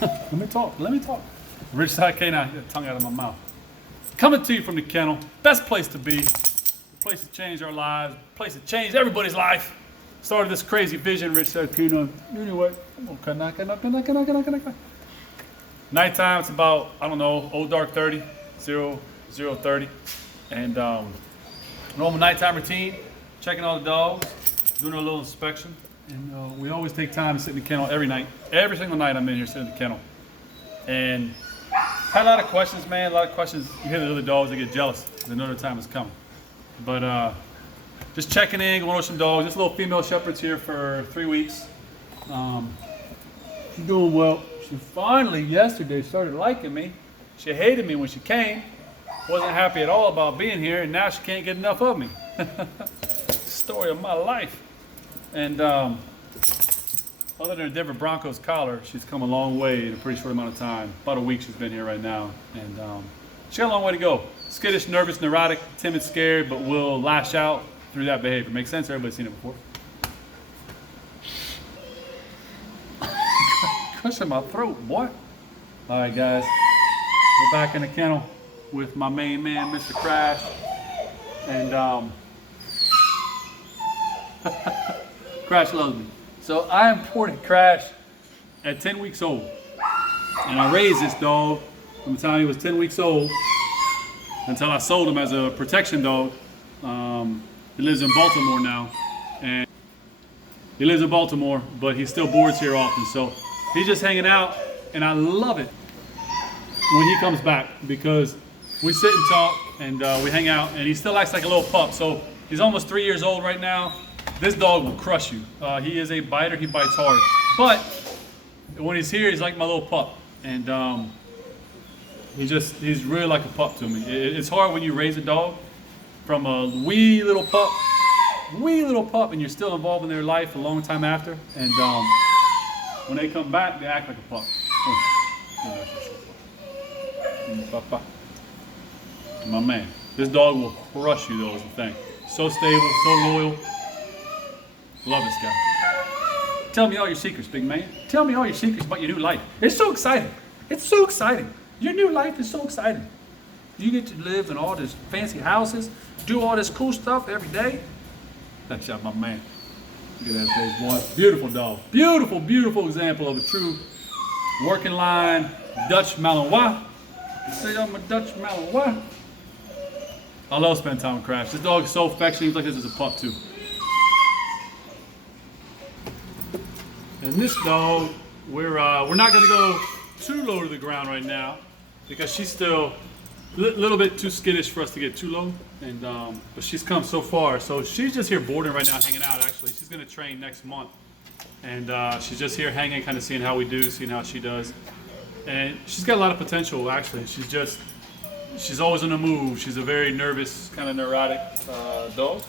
Let me talk. Let me talk. Rich Side K9, get the tongue out of my mouth. Coming to you from the kennel. Best place to be. The place that changed our lives. The place that changed everybody's life. Started this crazy vision, Rich Side K9. Anyway, nighttime, it's about, I don't know, old dark 30, 0:30. And normal nighttime routine, checking all the dogs, doing a little inspection. And we always take time to sit in the kennel every night. Every single night I'm in here sitting in the kennel. And had a lot of questions, man. A lot of questions. You hear the other dogs, they get jealous. They know their time is coming. But just checking in, going over some dogs. This little female shepherd's here for 3 weeks. She's doing well. She finally, yesterday, started liking me. She hated me when she came. Wasn't happy at all about being here, and now she can't get enough of me. Story of my life. And other than a Denver Broncos collar, she's come a long way in a pretty short amount of time. About a week she's been here right now. And she's got a long way to go. Skittish, nervous, neurotic, timid, scared, but will lash out through that behavior. Makes sense? Everybody's seen it before. Crushing my throat, boy. All right, guys. We're back in the kennel with my main man, Mr. Crash. And Crash loves me. So I imported Crash at 10 weeks old. And I raised this dog from the time he was 10 weeks old until I sold him as a protection dog. He lives in Baltimore now. And he lives in Baltimore, but he still boards here often. So he's just hanging out, and I love it when he comes back because we sit and talk and we hang out, and he still acts like a little pup. So he's almost 3 years old right now. This dog will crush you. He is a biter. He bites hard. But when he's here, he's like my little pup. And he's really like a pup to me. It's hard when you raise a dog from a wee little pup, and you're still involved in their life a long time after. And when they come back, they act like a pup. My man. This dog will crush you, though, is the thing. So stable, so loyal. Love this guy. Tell me all your secrets, big man. Tell me all your secrets about your new life. It's so exciting. It's so exciting. Your new life is so exciting. You get to live in all these fancy houses, do all this cool stuff every day. That's my man. Look at that face, boy. Beautiful dog. Beautiful, beautiful example of a true working line Dutch Malinois. Say I'm a Dutch Malinois. I love spending time with Crash. This dog is so affectionate. He's like this as a pup too. And this dog, we're not gonna go too low to the ground right now because she's still a little bit too skittish for us to get too low. And but she's come so far, so she's just here boarding right now, hanging out. Actually, she's gonna train next month, and she's just here hanging, kind of seeing how we do, seeing how she does. And she's got a lot of potential. Actually, she's always on the move. She's a very nervous, kind of neurotic dog.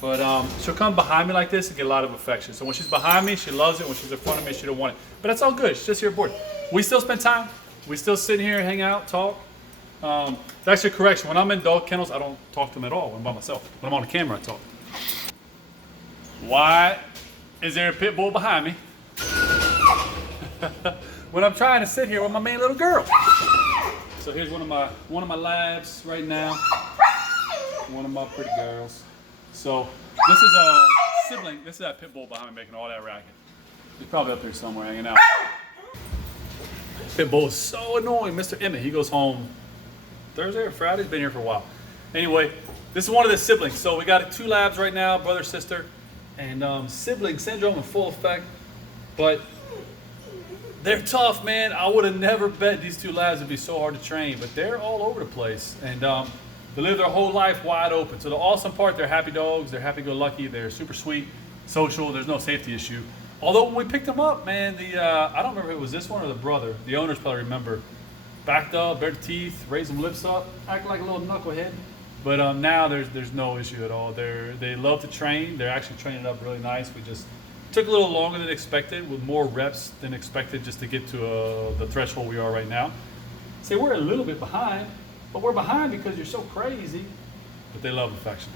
But she'll come behind me like this and get a lot of affection. So when she's behind me, she loves it. When she's in front of me, she don't want it. But that's all good. She's just here bored. We still spend time. We still sit here, hang out, talk. That's your correction. When I'm in dog kennels, I don't talk to them at all when I'm by myself. When I'm on the camera, I talk. Why is there a pit bull behind me? When I'm trying to sit here with my main little girl. So here's one of my labs right now. One of my pretty girls. So this is a sibling. This is that pit bull behind me making all that racket. He's probably up there somewhere hanging out. Pit bull is so annoying. Mr. Emmett, he goes home Thursday or Friday. He's been here for a while. Anyway, this is one of the siblings. So we got 2 labs right now, brother, sister, and sibling syndrome in full effect. But they're tough, man. I would have never bet these 2 labs would be so hard to train, but they're all over the place. And they live their whole life wide open. So the awesome part, they're happy dogs, they're happy-go-lucky, they're super sweet, social, there's no safety issue. Although when we picked them up, man, I don't remember if it was this one or the brother. The owners probably remember. Backed up, bare teeth, raised them lips up, acting like a little knucklehead. But now there's no issue at all. They love to train. They're actually training up really nice. We just took a little longer than expected, with more reps than expected, just to get to the threshold we are right now. See, we're a little bit behind. But we're behind because you're so crazy. But they love affection.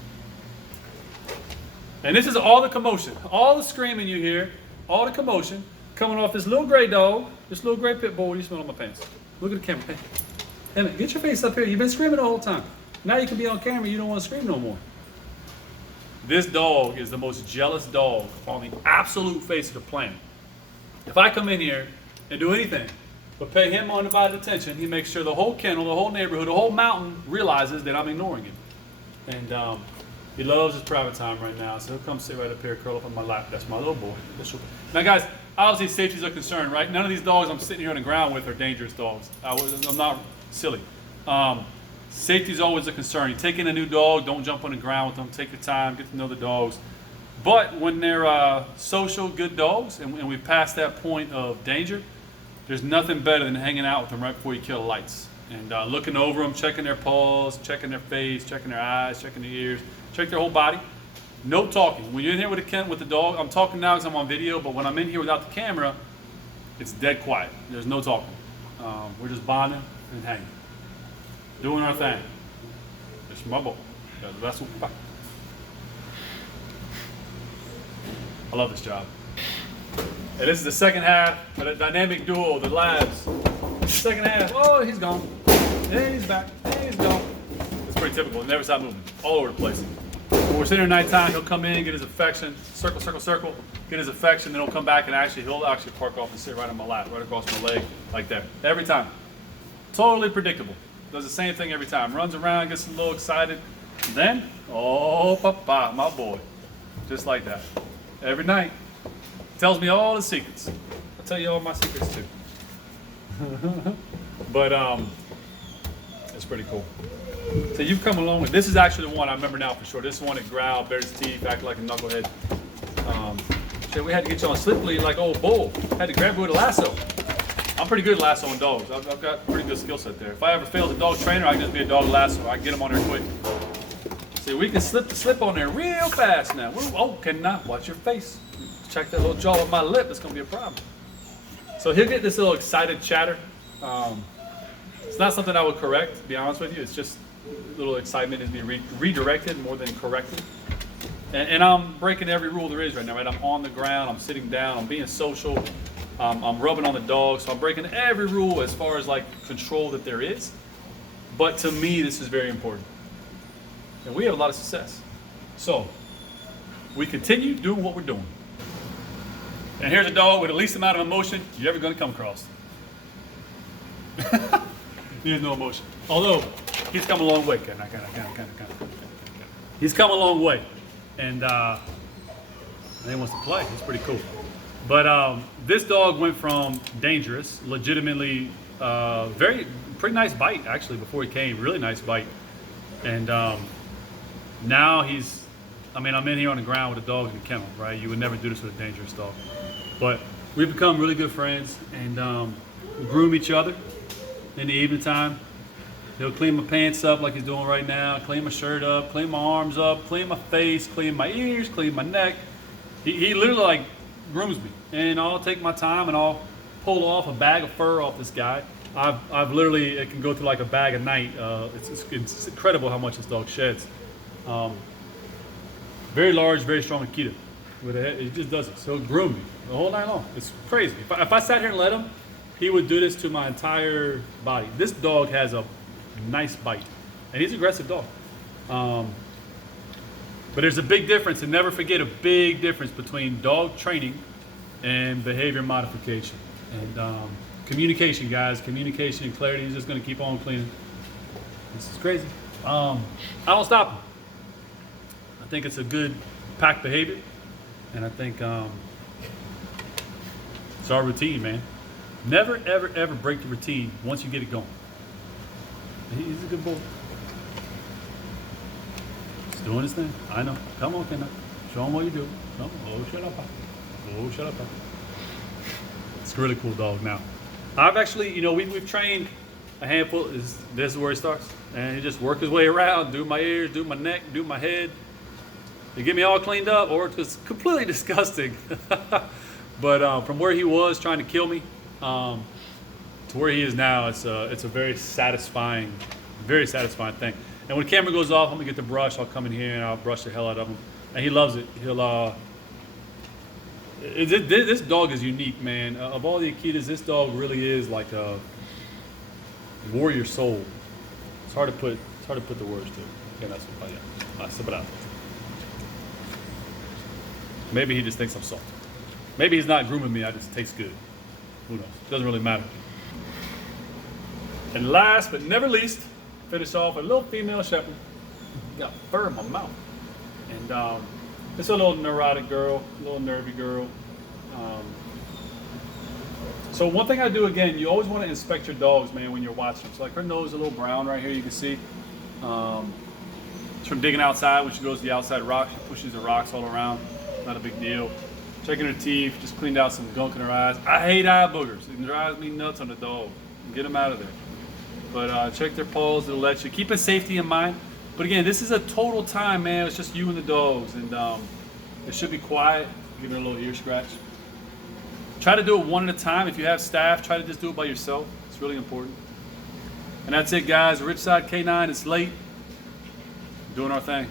And this is all the commotion, all the screaming you hear, all the commotion coming off this little gray dog, this little gray pit bull. You smell on my pants. Look at the camera. Hey, Emmett, get your face up here. You've been screaming the whole time. Now you can be on camera. You don't want to scream no more. This dog is the most jealous dog on the absolute face of the planet. If I come in here and do anything but pay him undivided attention, he makes sure the whole kennel, the whole neighborhood, the whole mountain realizes that I'm ignoring him. And he loves his private time right now, so he'll come sit right up here, curl up on my lap. That's my little boy. Now, guys, obviously safety is a concern, right? None of these dogs I'm sitting here on the ground with are dangerous dogs. I'm not silly. Safety is always a concern. You take in a new dog, don't jump on the ground with them. Take your time, get to know the dogs. But when they're social, good dogs, and we pass that point of danger, there's nothing better than hanging out with them right before you kill the lights. And looking over them, checking their paws, checking their face, checking their eyes, checking their ears, check their whole body. No talking. When you're in here with the dog, I'm talking now because I'm on video, but when I'm in here without the camera, it's dead quiet. There's no talking. We're just bonding and hanging. Doing our thing. It's my boy. That's what I love this job. And this is the second half of the dynamic duo, the labs. Second half, oh, he's gone. Hey, he's back. Hey, he's gone. It's pretty typical. He never stop moving. All over the place. When we're sitting here at nighttime, he'll come in, get his affection, circle, circle, circle, get his affection, then he'll come back and he'll actually park off and sit right on my lap, right across my leg, like that. Every time. Totally predictable. Does the same thing every time. Runs around, gets a little excited. And then, oh, papa, my boy. Just like that. Every night. Tells me all the secrets. I'll tell you all my secrets too. But it's pretty cool. So you've come along with, this is actually the one I remember now for sure. This is the one that growled, bared his teeth, acted like a knucklehead. So we had to get you on slip lead like old bull. Had to grab you with a lasso. I'm pretty good at lassoing dogs. I've got a pretty good skill set there. If I ever fail as a dog trainer, I can just be a dog lasso. I can get them on there quick. See, we can slip on there real fast now. Oh, cannot. Watch your face. Check that little jaw with my lip. It's going to be a problem. So he'll get this little excited chatter. It's not something I would correct, to be honest with you. It's just a little excitement is being redirected more than corrected. And I'm breaking every rule there is right now, right? I'm on the ground. I'm sitting down. I'm being social. I'm rubbing on the dog. So I'm breaking every rule as far as like control that there is. But to me, this is very important. And we have a lot of success. So we continue doing what we're doing. And here's a dog with the least amount of emotion you're ever going to come across. He has no emotion. Although, he's come a long way. He's come a long way. And he wants to play. He's pretty cool. But this dog went from dangerous, legitimately, pretty nice bite, actually, before he came. Really nice bite. And now I'm in here on the ground with a dog in the kennel, right? You would never do this with a dangerous dog. But we've become really good friends, and we groom each other in the evening time. He'll clean my pants up like he's doing right now, clean my shirt up, clean my arms up, clean my face, clean my ears, clean my neck. He literally like grooms me, and I'll take my time and I'll pull off a bag of fur off this guy. I've literally, it can go through like a bag a night. It's incredible how much this dog sheds. Very large, very strong Akita. With a head, it just does it. So he'll groom me the whole night long. It's crazy. If I sat here and let him, he would do this to my entire body. This dog has a nice bite, and he's an aggressive dog. But there's a big difference, and never forget a big difference between dog training and behavior modification. And communication, guys. Communication and clarity is just going to keep on cleaning. This is crazy. I don't stop him. I think it's a good pack behavior, and I think it's our routine, man. Never, ever, ever break the routine once you get it going. He's a good boy. He's doing his thing. I know. Come on, Kennel. Show him what you do. No. Oh, shut up. Oh, shut up. It's a really cool dog now. I've actually, we've trained a handful. This is where he starts. And he just work his way around, do my ears, do my neck, do my head. They get me all cleaned up, or it's just completely disgusting. But from where he was trying to kill me, to where he is now, it's a very satisfying thing. And when the camera goes off, I'm gonna get the brush. I'll come in here and I'll brush the hell out of him, and he loves it. This dog is unique, man. Of all the Akitas, this dog really is like a warrior soul. It's hard to put the words to. Yeah, that's what. Oh yeah, sip it out. Maybe he just thinks I'm soft. Maybe he's not grooming me. I just taste good. Who knows? Doesn't really matter. And last but never least, finish off with a little female shepherd. Got fur in my mouth, and it's a little neurotic girl, a little nervy girl. So one thing I do, again, you always want to inspect your dogs, man, when you're watching them. So like her nose is a little brown right here, you can see. It's from digging outside. When she goes to the outside rocks, she pushes the rocks all around. Not a big deal. Checking her teeth, just cleaned out some gunk in her eyes. I hate eye boogers. It drives me nuts on the dog. Get them out of there. But check their paws, it'll let you. Keeping safety in mind. But again, this is a total time, man. It's just you and the dogs. And it should be quiet. Give it a little ear scratch. Try to do it one at a time. If you have staff, try to just do it by yourself. It's really important. And that's it, guys. Rich Side K9, it's late. Doing our thing.